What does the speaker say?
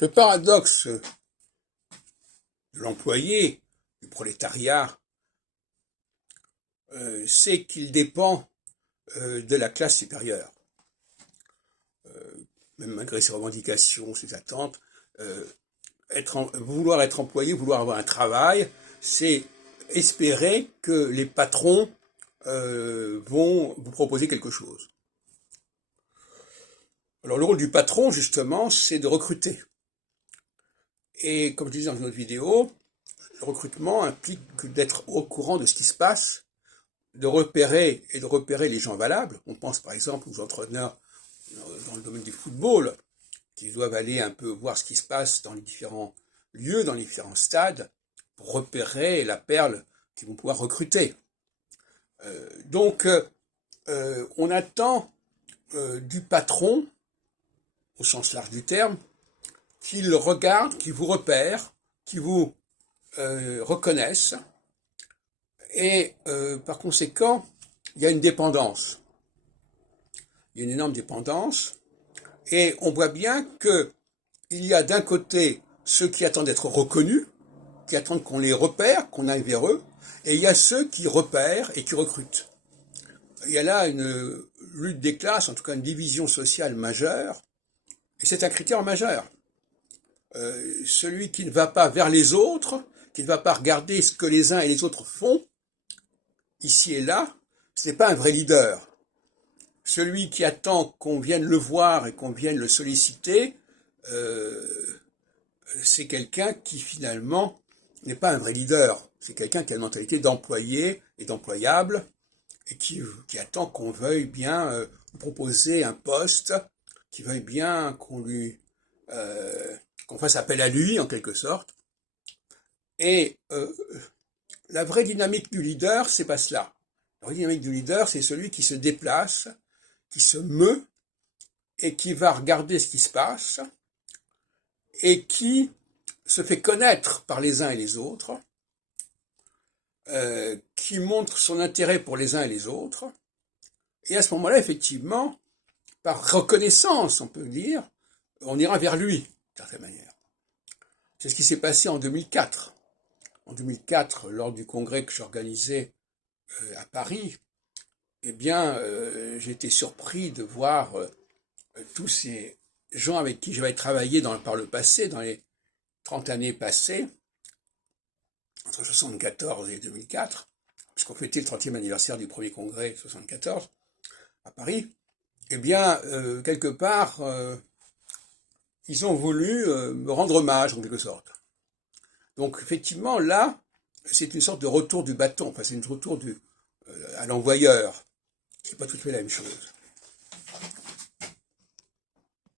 Le paradoxe de l'employé, du prolétariat, c'est qu'il dépend de la classe supérieure. Même malgré ses revendications, ses attentes, vouloir être employé, vouloir avoir un travail, c'est espérer que les patrons vont vous proposer quelque chose. Alors le rôle du patron, justement, c'est de recruter. Et comme je disais dans une autre vidéo, le recrutement implique d'être au courant de ce qui se passe, de repérer les gens valables. On pense par exemple aux entraîneurs dans le domaine du football, qui doivent aller un peu voir ce qui se passe dans les différents lieux, dans les différents stades, pour repérer la perle qu'ils vont pouvoir recruter. Donc, on attend du patron, au sens large du terme, qu'il regarde, qu'il vous repère, qu'il vous reconnaisse, et par conséquent, il y a une dépendance. Il y a une énorme dépendance, et on voit bien qu'il y a d'un côté ceux qui attendent d'être reconnus, qui attendent qu'on les repère, qu'on aille vers eux, et il y a ceux qui repèrent et qui recrutent. Il y a là une lutte des classes, en tout cas une division sociale majeure, et c'est un critère majeur. Celui qui ne va pas vers les autres, qui ne va pas regarder ce que les uns et les autres font, ici et là, ce n'est pas un vrai leader. Celui qui attend qu'on vienne le voir et qu'on vienne le solliciter, c'est quelqu'un qui finalement n'est pas un vrai leader. C'est quelqu'un qui a une mentalité d'employé et d'employable et qui attend qu'on veuille bien proposer un poste, qui veuille bien qu'on fasse appel à lui en quelque sorte. Et la vraie dynamique du leader, c'est pas cela. La vraie dynamique du leader, c'est celui qui se déplace, qui se meut et qui va regarder ce qui se passe et qui se fait connaître par les uns et les autres, qui montre son intérêt pour les uns et les autres, et à ce moment-là, effectivement, par reconnaissance, on peut dire, on ira vers lui, d'une certaine manière. C'est ce qui s'est passé en 2004. En 2004, lors du congrès que j'organisais à Paris, eh bien, j'ai été surpris de voir tous ces gens avec qui j'avais travaillé par le passé, dans les 30 années passées, entre 1974 et 2004, puisqu'on fêtait le 30e anniversaire du premier congrès 1974 à Paris, eh bien, quelque part, ils ont voulu me rendre hommage, en quelque sorte. Donc, effectivement, là, c'est une sorte de retour du bâton, enfin, c'est un retour à l'envoyeur. C'est pas tout à fait la même chose.